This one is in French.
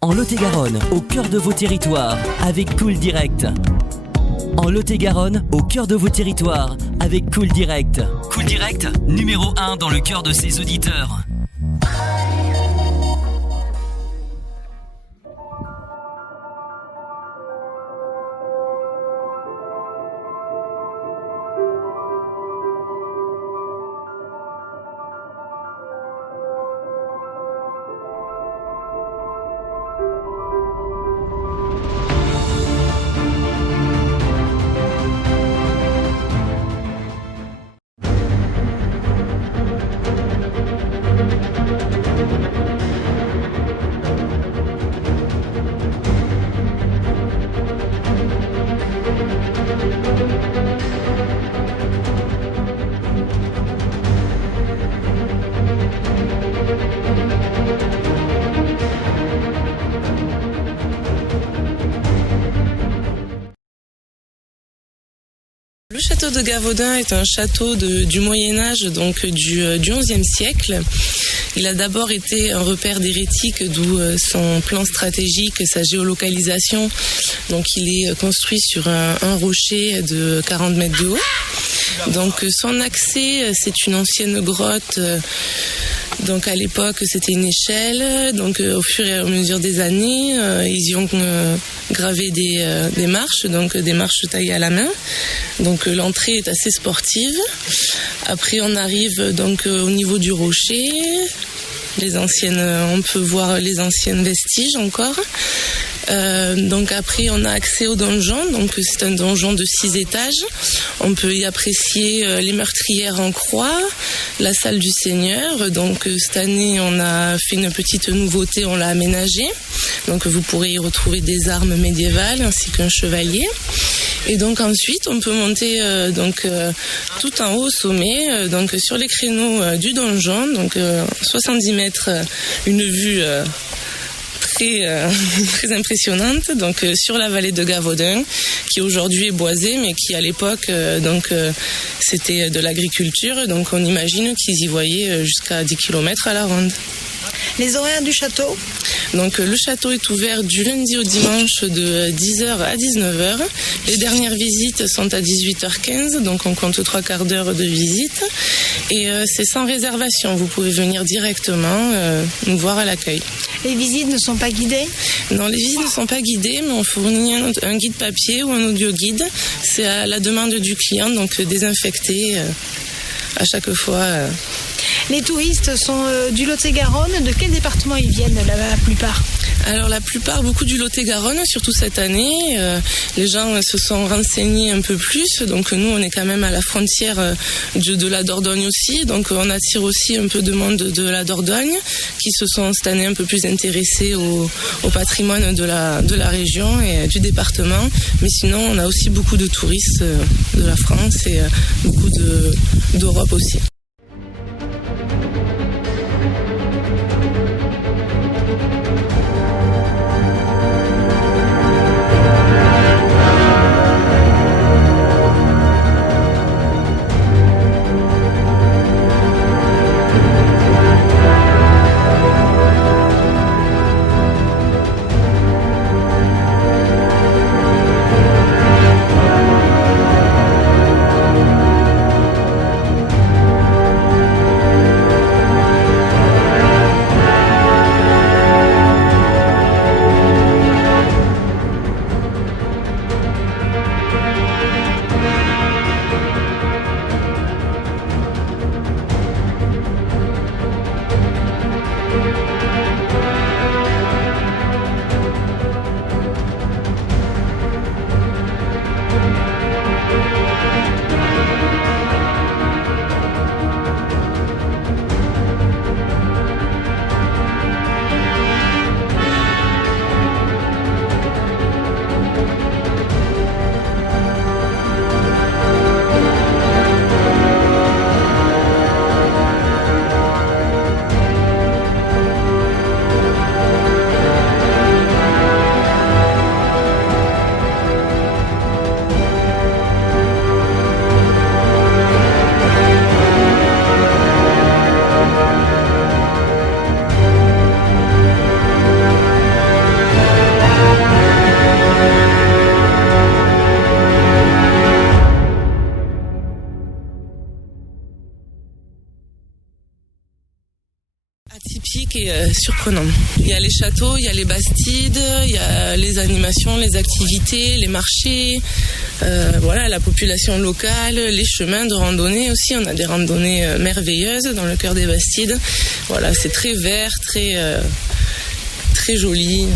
En Lot-et-Garonne, au cœur de vos territoires, avec Cool Direct. En Lot-et-Garonne, au cœur de vos territoires, avec Cool Direct. Cool Direct, numéro 1 dans le cœur de ses auditeurs. Le château de Gavaudan est un château du Moyen-Âge, donc du XIe siècle. Il a d'abord été un repère d'hérétiques, d'où son plan stratégique, sa géolocalisation. Donc il est construit sur un rocher de 40 mètres de haut. Donc son accès, c'est une ancienne grotte. Donc à l'époque, c'était une échelle. Donc au fur et à mesure des années, ils y ont gravé des marches, donc des marches taillées à la main. Donc l'entrée est assez sportive. Après, on arrive donc au niveau du rocher. On peut voir les anciennes vestiges encore. Donc après, on a accès au donjon. Donc c'est un donjon de 6 étages. On peut y apprécier les meurtrières en croix, la salle du Seigneur. Donc cette année, on a fait une petite nouveauté, on l'a aménagée. Donc vous pourrez y retrouver des armes médiévales ainsi qu'un chevalier. Et donc ensuite, on peut monter tout en haut au sommet, donc sur les créneaux du donjon, donc 70 mètres, une vue très impressionnante, donc sur la vallée de Gavaudan, qui aujourd'hui est boisée, mais qui à l'époque c'était de l'agriculture, donc on imagine qu'ils y voyaient jusqu'à 10 km à la ronde. Les horaires du château ? Donc le château est ouvert du lundi au dimanche de 10h à 19h. Les dernières visites sont à 18h15, donc on compte 3/4 d'heure de visite. Et c'est sans réservation, vous pouvez venir directement nous voir à l'accueil. Les visites ne sont pas guidées ? Non, les visites ne sont pas guidées, mais on fournit un guide papier ou un audio guide. C'est à la demande du client, donc désinfecté à chaque fois. Les touristes sont du Lot-et-Garonne. De quel département ils viennent la plupart ? Alors la plupart, beaucoup du Lot-et-Garonne, surtout cette année. Les gens se sont renseignés un peu plus. Donc nous, on est quand même à la frontière de la Dordogne aussi. Donc on attire aussi un peu de monde de la Dordogne qui se sont cette année un peu plus intéressés au patrimoine de la région et du département. Mais sinon, on a aussi beaucoup de touristes de la France et beaucoup d'Europe aussi. très surprenant. Il y a les châteaux, il y a les bastides, il y a les animations, les activités, les marchés, la population locale, les chemins de randonnée aussi. On a des randonnées merveilleuses dans le cœur des Bastides. Voilà, c'est très vert, très joli.